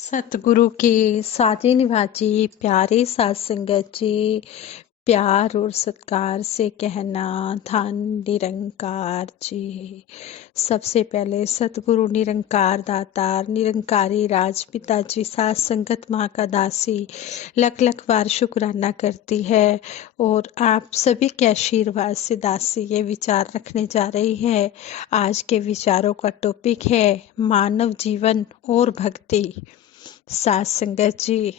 सतगुरु की साजी निभाजी प्यारी सात संगत जी। प्यार और सत्कार से कहना धन निरंकार जी। सबसे पहले सतगुरु निरंकार दातार निरंकारी राजपिता जी सात संगत माँ का दासी लख लख बार शुक्राना करती है। और आप सभी के आशीर्वाद से दासी ये विचार रखने जा रही है। आज के विचारों का टॉपिक है मानव जीवन और भक्ति। सात संगत जी,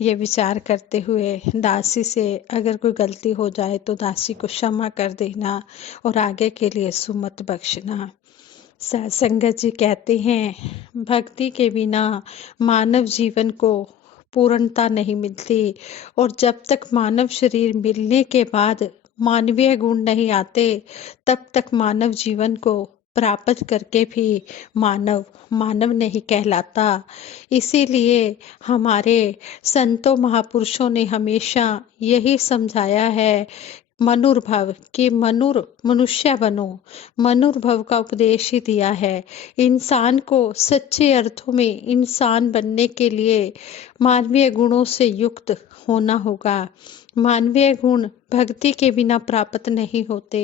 ये विचार करते हुए दासी से अगर कोई गलती हो जाए तो दासी को क्षमा कर देना और आगे के लिए सुमत बख्शना। सात संगत जी कहते हैं भक्ति के बिना मानव जीवन को पूर्णता नहीं मिलती और जब तक मानव शरीर मिलने के बाद मानवीय गुण नहीं आते तब तक मानव जीवन को प्राप्त करके भी मानव मानव नहीं कहलाता। इसीलिए हमारे संतों महापुरुषों ने हमेशा यही समझाया है मनुर्भव कि मनुष्य बनो। मनुर्भव का उपदेश ही दिया है। इंसान को सच्चे अर्थों में इंसान बनने के लिए मानवीय गुणों से युक्त होना होगा। मानवीय गुण भक्ति के बिना प्राप्त नहीं होते।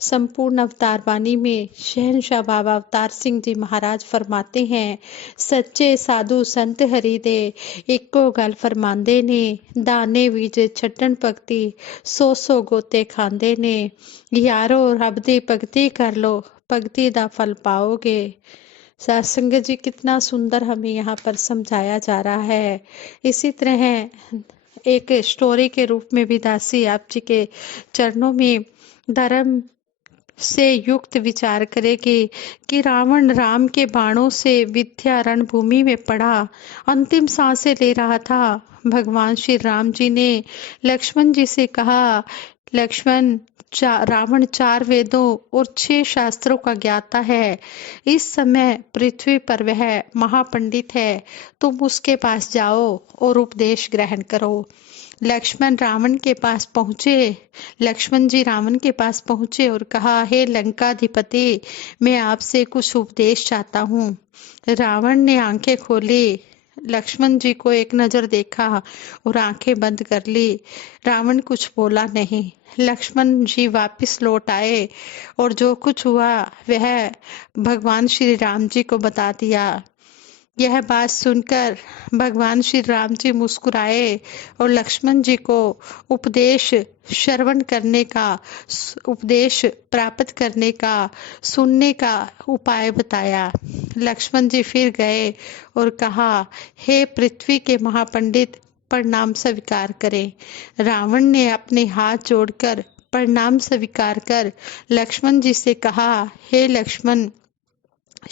संपूर्ण अवतार वाणी में शहनशाह बाबा अवतार सिंह जी महाराज फरमाते हैं सच्चे साधु संत हरि दे इको गल फरमांदे ने दाने बीज छड्डन भगती सौ सौ गोते खांदे ने यारो रब दी भगती कर लो भगती दा फल पाओगे। सत्संग जी कितना सुंदर हमें यहाँ पर समझाया जा रहा है। इसी तरह एक स्टोरी के रूप में भी दासी आप जी के चरणों में धर्म से युक्त विचार करेगी कि रावण राम के बाणों से विद्या रणभूमि में पड़ा अंतिम सांसें ले रहा था। भगवान श्री राम जी ने लक्ष्मण जी से कहा लक्ष्मण रावण 4 वेदों और 6 शास्त्रों का ज्ञाता है। इस समय पृथ्वी पर वह महापंडित है। तुम उसके पास जाओ और उपदेश ग्रहण करो। लक्ष्मण रावण के पास पहुंचे। लक्ष्मण जी रावण के पास पहुंचे और कहा हे लंकाधिपति मैं आपसे कुछ उपदेश चाहता हूँ। रावण ने आंखें खोली, लक्ष्मण जी को एक नजर देखा और आंखें बंद कर ली। रावण कुछ बोला नहीं। लक्ष्मण जी वापस लौट आए और जो कुछ हुआ वह भगवान श्री राम जी को बता दिया। यह बात सुनकर भगवान श्री राम जी मुस्कुराए और लक्ष्मण जी को उपदेश श्रवण करने का उपदेश प्राप्त करने का सुनने का उपाय बताया। लक्ष्मण जी फिर गए और कहा हे पृथ्वी के महापंडित प्रणाम स्वीकार करें। रावण ने अपने हाथ जोड़कर प्रणाम स्वीकार कर लक्ष्मण जी से कहा हे लक्ष्मण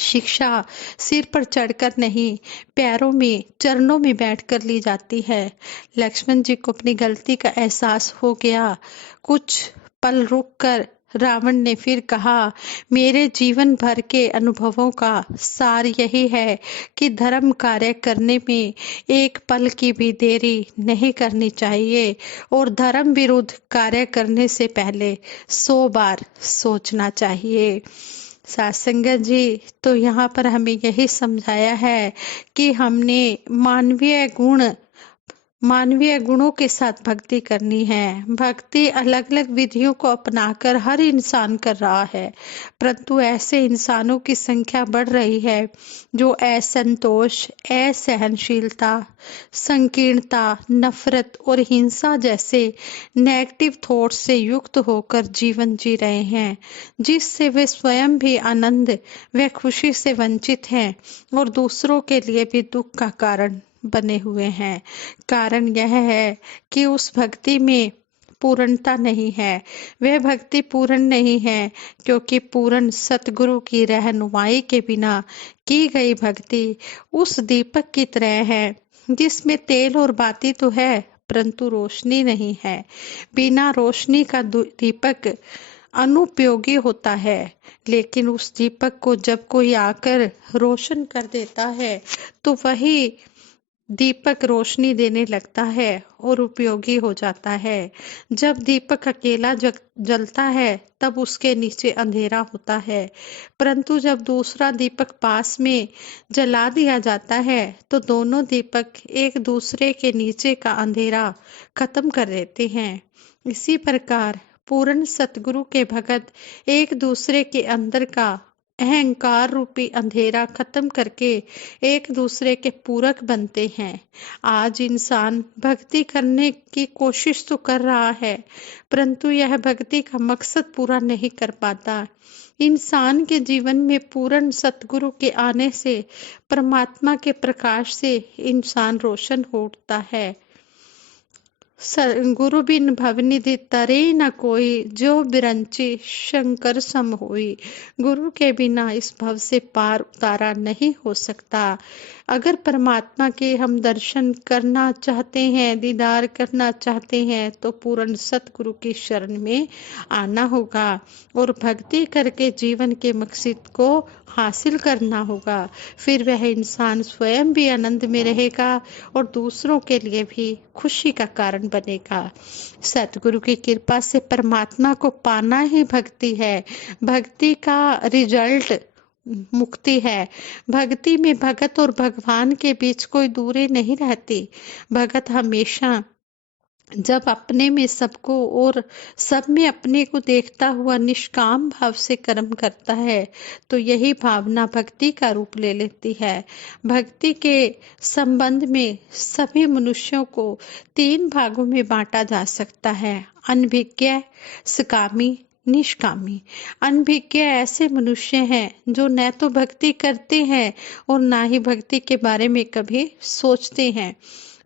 शिक्षा सिर पर चढ़कर नहीं पैरों में चरणों में बैठकर ली जाती है। लक्ष्मण जी को अपनी गलती का एहसास हो गया। कुछ पल रुककर रावण ने फिर कहा मेरे जीवन भर के अनुभवों का सार यही है कि धर्म कार्य करने में एक पल की भी देरी नहीं करनी चाहिए और धर्म विरुद्ध कार्य करने से पहले 100 बार सोचना चाहिए। सत्संगत जी तो यहाँ पर हमें यही समझाया है कि हमने मानवीय गुणों के साथ भक्ति करनी है। भक्ति अलग अलग विधियों को अपनाकर हर इंसान कर रहा है, परंतु ऐसे इंसानों की संख्या बढ़ रही है जो असंतोष, असहनशीलता, संकीर्णता, नफरत और हिंसा जैसे नेगेटिव थॉट्स से युक्त होकर जीवन जी रहे हैं, जिससे वे स्वयं भी आनंद व खुशी से वंचित हैं और दूसरों के लिए भी दुख का कारण बने हुए हैं। कारण यह है कि उस भक्ति में पूर्णता नहीं है। वह भक्ति पूर्ण नहीं है क्योंकि पूर्ण सतगुरु की रहनुमाई के बिना की गई भक्ति उस दीपक की तरह है जिसमें तेल और बाती तो है परंतु रोशनी नहीं है। बिना रोशनी का दीपक अनुपयोगी होता है, लेकिन उस दीपक को जब कोई आकर रोशन कर देता है तो वही दीपक रोशनी देने लगता है और उपयोगी हो जाता है। जब दीपक अकेला जलता है तब उसके नीचे अंधेरा होता है, परंतु जब दूसरा दीपक पास में जला दिया जाता है तो दोनों दीपक एक दूसरे के नीचे का अंधेरा खत्म कर देते हैं। इसी प्रकार पूर्ण सतगुरु के भगत एक दूसरे के अंदर का अहंकार रूपी अंधेरा खत्म करके एक दूसरे के पूरक बनते हैं। आज इंसान भक्ति करने की कोशिश तो कर रहा है, परंतु यह भक्ति का मकसद पूरा नहीं कर पाता। इंसान के जीवन में पूर्ण सतगुरु के आने से, परमात्मा के प्रकाश से इंसान रोशन हो उठता है। गुरु बिन भवनिधि तरे न कोई, जो बिरंची शंकर सम होई। गुरु के बिना इस भव से पार उतारा नहीं हो सकता। अगर परमात्मा के हम दर्शन करना चाहते हैं, दीदार करना चाहते हैं, तो पूर्ण सतगुरु की शरण में आना होगा और भक्ति करके जीवन के मकसद को हासिल करना होगा। फिर वह इंसान स्वयं भी आनंद में रहेगा और दूसरों के लिए भी खुशी का कारण बनेगा। सतगुरु की कृपा से परमात्मा को पाना ही भक्ति है। भक्ति का रिजल्ट मुक्ति है। भक्ति में भगत और भगवान के बीच कोई दूरी नहीं रहती। भगत हमेशा जब अपने में सबको और सब में अपने को देखता हुआ निष्काम भाव से कर्म करता है, तो यही भावना भक्ति का रूप ले लेती है। भक्ति के संबंध में सभी मनुष्यों को 3 भागों में बांटा जा सकता है: अनभिज्ञ, सकामी, निष्कामी। अनभिज्ञ ऐसे मनुष्य हैं जो न तो भक्ति करते हैं और ना ही भक्ति के बारे में कभी सोचते हैं।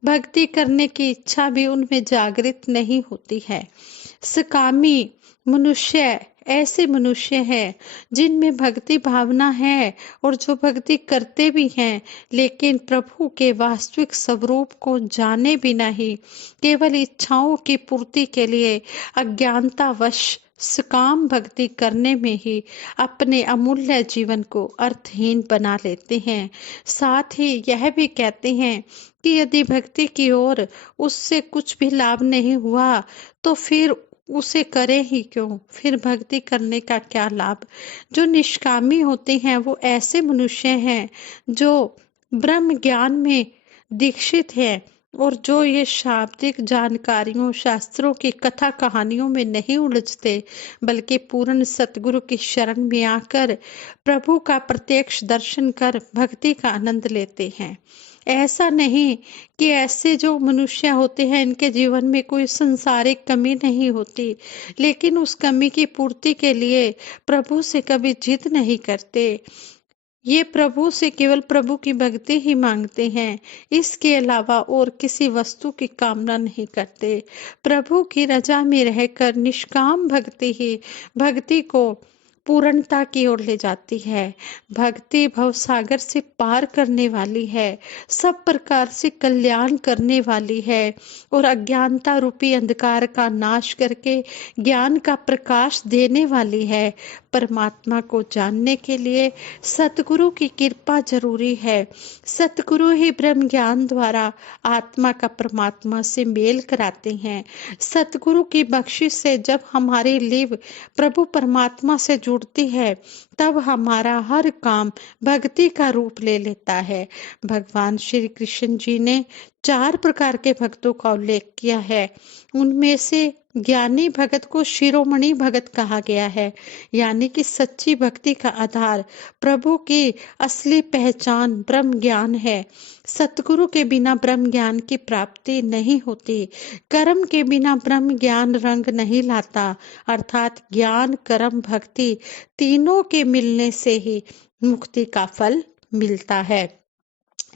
भक्ति करने की इच्छा भी उनमें जागृत नहीं होती है। सकामी मनुष्य ऐसे मनुष्य हैं जिनमें भक्ति भावना है और जो भक्ति करते भी हैं, लेकिन प्रभु के वास्तविक स्वरूप को जाने बिना ही केवल इच्छाओं की पूर्ति के लिए अज्ञानतावश सकाम भक्ति करने में ही अपने अमूल्य जीवन को अर्थहीन बना लेते हैं। साथ ही यह भी कहते हैं कि यदि भक्ति की ओर उससे कुछ भी लाभ नहीं हुआ तो फिर उसे करे ही क्यों, फिर भक्ति करने का क्या लाभ। जो निष्कामी होते हैं वो ऐसे मनुष्य हैं जो ब्रह्म ज्ञान में दीक्षित हैं और जो ये शाब्दिक जानकारियों, शास्त्रों की कथा कहानियों में नहीं उलझते, बल्कि पूर्ण सतगुरु की शरण में आकर प्रभु का प्रत्यक्ष दर्शन कर भक्ति का आनंद लेते हैं। ऐसा नहीं कि ऐसे जो मनुष्य होते हैं इनके जीवन में कोई संसारिक कमी नहीं होती, लेकिन उस कमी की पूर्ति के लिए प्रभु से कभी जिद नहीं करते। ये प्रभु से केवल प्रभु की भक्ति ही मांगते हैं, इसके अलावा और किसी वस्तु की कामना नहीं करते। प्रभु की रजा में रहकर निष्काम भक्ति ही भक्ति को पूर्णता की ओर ले जाती है। भक्ति भवसागर से पार करने वाली है, सब प्रकार से कल्याण करने वाली है और अज्ञानता रूपी अंधकार का नाश करके ज्ञान का प्रकाश देने वाली है। परमात्मा को जानने के लिए सतगुरु की कृपा जरूरी है। सतगुरु ही ब्रह्म ज्ञान द्वारा आत्मा का परमात्मा से मेल कराते हैं। सतगुरु की बख्शिश से जब हमारी लीव प्रभु परमात्मा से जुड़ती है, तब हमारा हर काम भक्ति का रूप ले लेता है। भगवान श्री कृष्ण जी ने 4 प्रकार के भक्तों का उल्लेख किया है। उनमें से ज्ञानी भगत को शिरोमणि भगत कहा गया है, यानी कि सच्ची भक्ति का आधार प्रभु की असली पहचान ब्रह्म ज्ञान है। सतगुरु के बिना ब्रह्म ज्ञान की प्राप्ति नहीं होती। कर्म के बिना ब्रह्म ज्ञान रंग नहीं लाता, अर्थात ज्ञान, कर्म, भक्ति तीनों के मिलने से ही मुक्ति का फल मिलता है।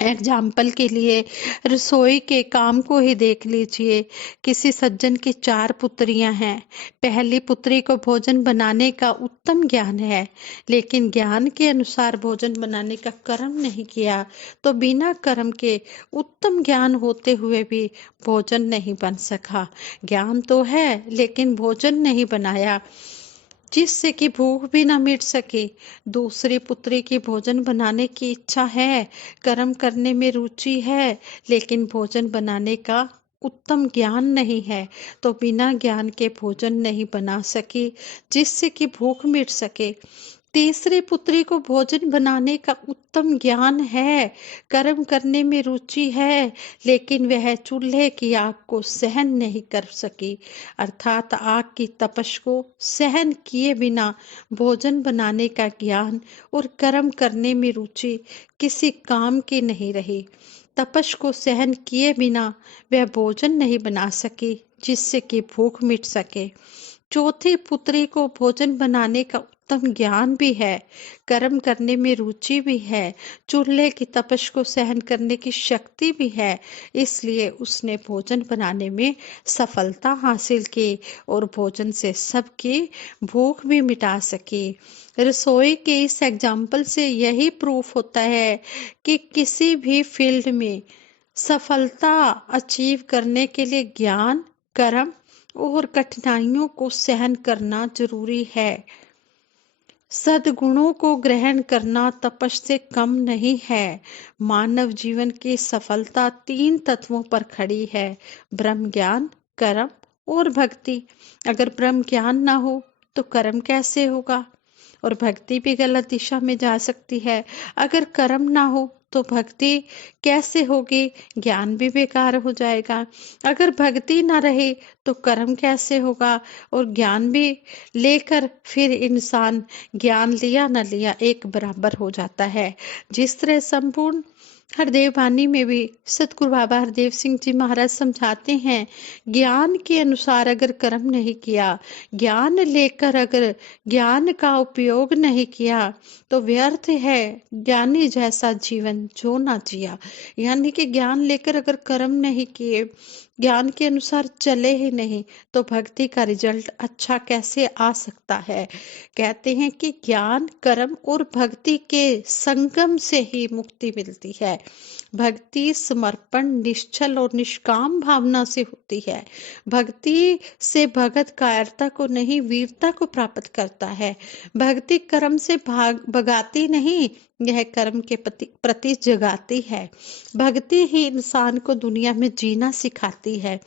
एग्जाम्पल के लिए रसोई के काम को ही देख लीजिए। किसी सज्जन की 4 पुत्रियां हैं। पहली पुत्री को भोजन बनाने का उत्तम ज्ञान है, लेकिन ज्ञान के अनुसार भोजन बनाने का कर्म नहीं किया, तो बिना कर्म के उत्तम ज्ञान होते हुए भी भोजन नहीं बन सका। ज्ञान तो है लेकिन भोजन नहीं बनाया। जिससे कि भूख भी न मिट सके। दूसरी पुत्री की भोजन बनाने की इच्छा है, कर्म करने में रुचि है, लेकिन भोजन बनाने का उत्तम ज्ञान नहीं है, तो बिना ज्ञान के भोजन नहीं बना सकी जिससे कि भूख मिट सके। तीसरी पुत्री को भोजन बनाने का उत्तम ज्ञान है, कर्म करने में रुचि है, लेकिन वह चूल्हे की आग को सहन नहीं कर सकी, अर्थात आग की तपश को सहन किए बिना भोजन बनाने का ज्ञान और कर्म करने में रुचि किसी काम की नहीं रही। तपश को सहन किए बिना वह भोजन नहीं बना सकी जिससे कि भूख मिट सके। चौथी पुत्री को भोजन बनाने का उत्तम ज्ञान भी है, कर्म करने में रुचि भी है, चूल्हे की तपश को सहन करने की शक्ति भी है, इसलिए उसने भोजन बनाने में सफलता हासिल की और भोजन से सबकी भूख भी मिटा सकी। रसोई के इस एग्जाम्पल से यही प्रूफ होता है कि किसी भी फील्ड में सफलता अचीव करने के लिए ज्ञान, कर्म और कठिनाइयों को सहन करना जरूरी है। सद्गुणों को ग्रहण करना तपस से कम नहीं है। मानव जीवन की सफलता 3 तत्वों पर खड़ी है: ब्रह्म ज्ञान, कर्म और भक्ति। अगर ब्रह्म ज्ञान ना हो तो कर्म कैसे होगा, और भक्ति भी गलत दिशा में जा सकती है। अगर कर्म ना हो तो भक्ति कैसे होगी, ज्ञान भी बेकार हो जाएगा। अगर भक्ति ना रहे तो कर्म कैसे होगा, और ज्ञान भी लेकर फिर इंसान ज्ञान लिया न लिया एक बराबर हो जाता है। जिस तरह संपूर्ण हरदेव वाणी में भी सतगुरु बाबा हरदेव सिंह जी महाराज समझाते हैं, ज्ञान के अनुसार अगर कर्म नहीं किया, ज्ञान लेकर अगर ज्ञान का उपयोग नहीं किया तो व्यर्थ है ज्ञानी जैसा जीवन जो ना जिया। यानी कि ज्ञान लेकर अगर कर्म नहीं किए, ज्ञान के अनुसार चले ही नहीं, तो भक्ति का रिजल्ट अच्छा कैसे आ सकता है। कहते हैं कि ज्ञान, कर्म और भक्ति के संगम से ही मुक्ति मिलती है। भक्ति समर्पण, निश्चल और निष्काम भावना से होती है। भक्ति से भगत कायरता को नहीं, वीरता को प्राप्त करता है। भक्ति कर्म से भगाती नहीं, यह कर्म के प्रति जगाती है। भक्ति ही इंसान को दुनिया में जीना सिखाती है।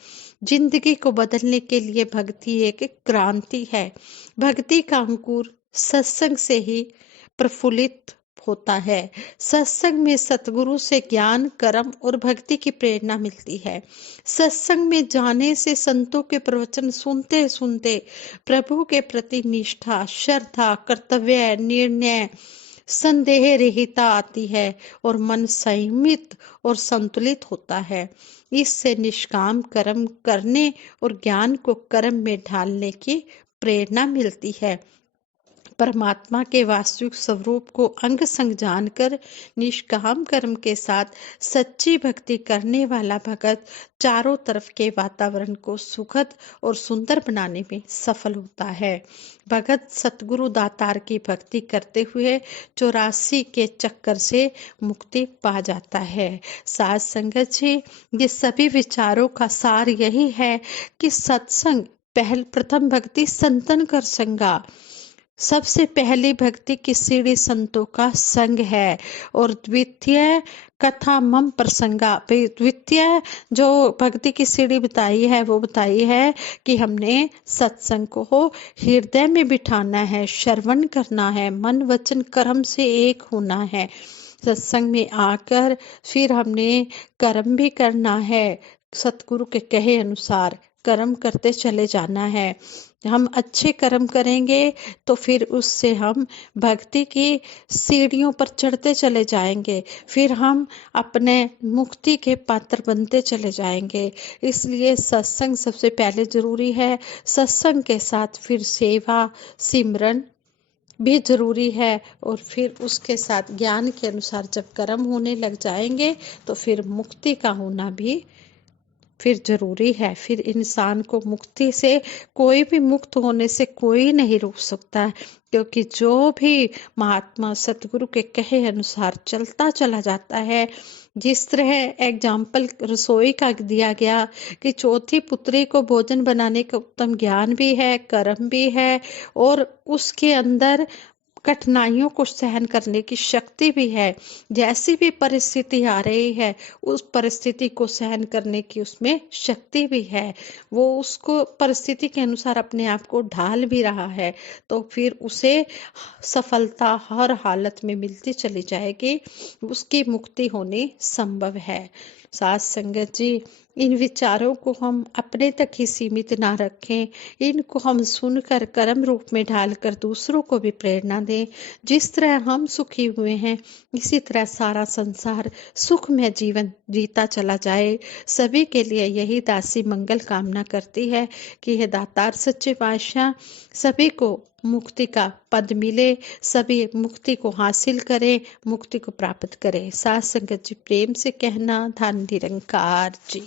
जिंदगी को बदलने के लिए भक्ति एक क्रांति है। भक्ति का अंकुर सत्संग से ही प्रफुल्लित होता है। सत्संग में सतगुरु से ज्ञान, कर्म और भक्ति की प्रेरणा मिलती है। सत्संग में जाने से संतों के प्रवचन सुनते सुनते प्रभु के प्रति निष्ठा, श्रद्धा, कर्तव्य, निर्णय, संदेह रहिता आती है और मन संयमित और संतुलित होता है। इससे निष्काम कर्म करने और ज्ञान को कर्म में ढालने की प्रेरणा मिलती है। परमात्मा के वास्तविक स्वरूप को अंग संग जानकर निष्काम कर्म के साथ सच्ची भक्ति करने वाला भगत चारों तरफ के वातावरण को सुखद और सुंदर बनाने में सफल होता है। भगत सतगुरु दातार की भक्ति करते हुए 84 के चक्कर से मुक्ति पा जाता है। साध संगत जी, ये सभी विचारों का सार यही है कि सत्संग प्रथम भक्ति संतन कर संगा। सबसे पहली भक्ति की सीढ़ी संतों का संग है, और द्वितीय कथा मम प्रसंगा। द्वितीय जो भक्ति की सीढ़ी बताई है वो बताई है कि हमने सत्संग को हृदय में बिठाना है, श्रवण करना है, मन वचन कर्म से एक होना है। सत्संग में आकर फिर हमने कर्म भी करना है, सतगुरु के कहे अनुसार कर्म करते चले जाना है। हम अच्छे कर्म करेंगे तो फिर उससे हम भक्ति की सीढ़ियों पर चढ़ते चले जाएंगे, फिर हम अपने मुक्ति के पात्र बनते चले जाएंगे। इसलिए सत्संग सबसे पहले जरूरी है। सत्संग के साथ फिर सेवा, सिमरन भी जरूरी है, और फिर उसके साथ ज्ञान के अनुसार जब कर्म होने लग जाएंगे तो फिर मुक्ति का होना भी फिर जरूरी है। फिर इंसान को मुक्ति से, कोई भी मुक्त होने से कोई नहीं रोक सकता, क्योंकि जो भी महात्मा सतगुरु के कहे अनुसार चलता चला जाता है जिस तरह एग्जाम्पल रसोई का दिया गया कि चौथी पुत्री को भोजन बनाने का उत्तम ज्ञान भी है, कर्म भी है, और उसके अंदर कठिनाइयों को सहन करने की शक्ति भी है। जैसी भी परिस्थिति आ रही है, उस परिस्थिति को सहन करने की उसमें शक्ति भी है। वो उसको परिस्थिति के अनुसार अपने आप को ढाल भी रहा है, तो फिर उसे सफलता हर हालत में मिलती चली जाएगी, उसकी मुक्ति होनी संभव है। साथ संगत जी, इन विचारों को हम अपने तक ही सीमित ना रखें, इनको हम सुनकर कर्म रूप में ढालकर दूसरों को भी प्रेरणा दें। जिस तरह हम सुखी हुए हैं, इसी तरह सारा संसार सुखमय जीवन जीता चला जाए। सभी के लिए यही दासी मंगल कामना करती है कि हे दातार सच्चे पातशाह, सभी को मुक्ति का पद मिले, सभी मुक्ति को हासिल करें, मुक्ति को प्राप्त करें। साथ संगत जी, प्रेम से कहना, धन निरंकार जी।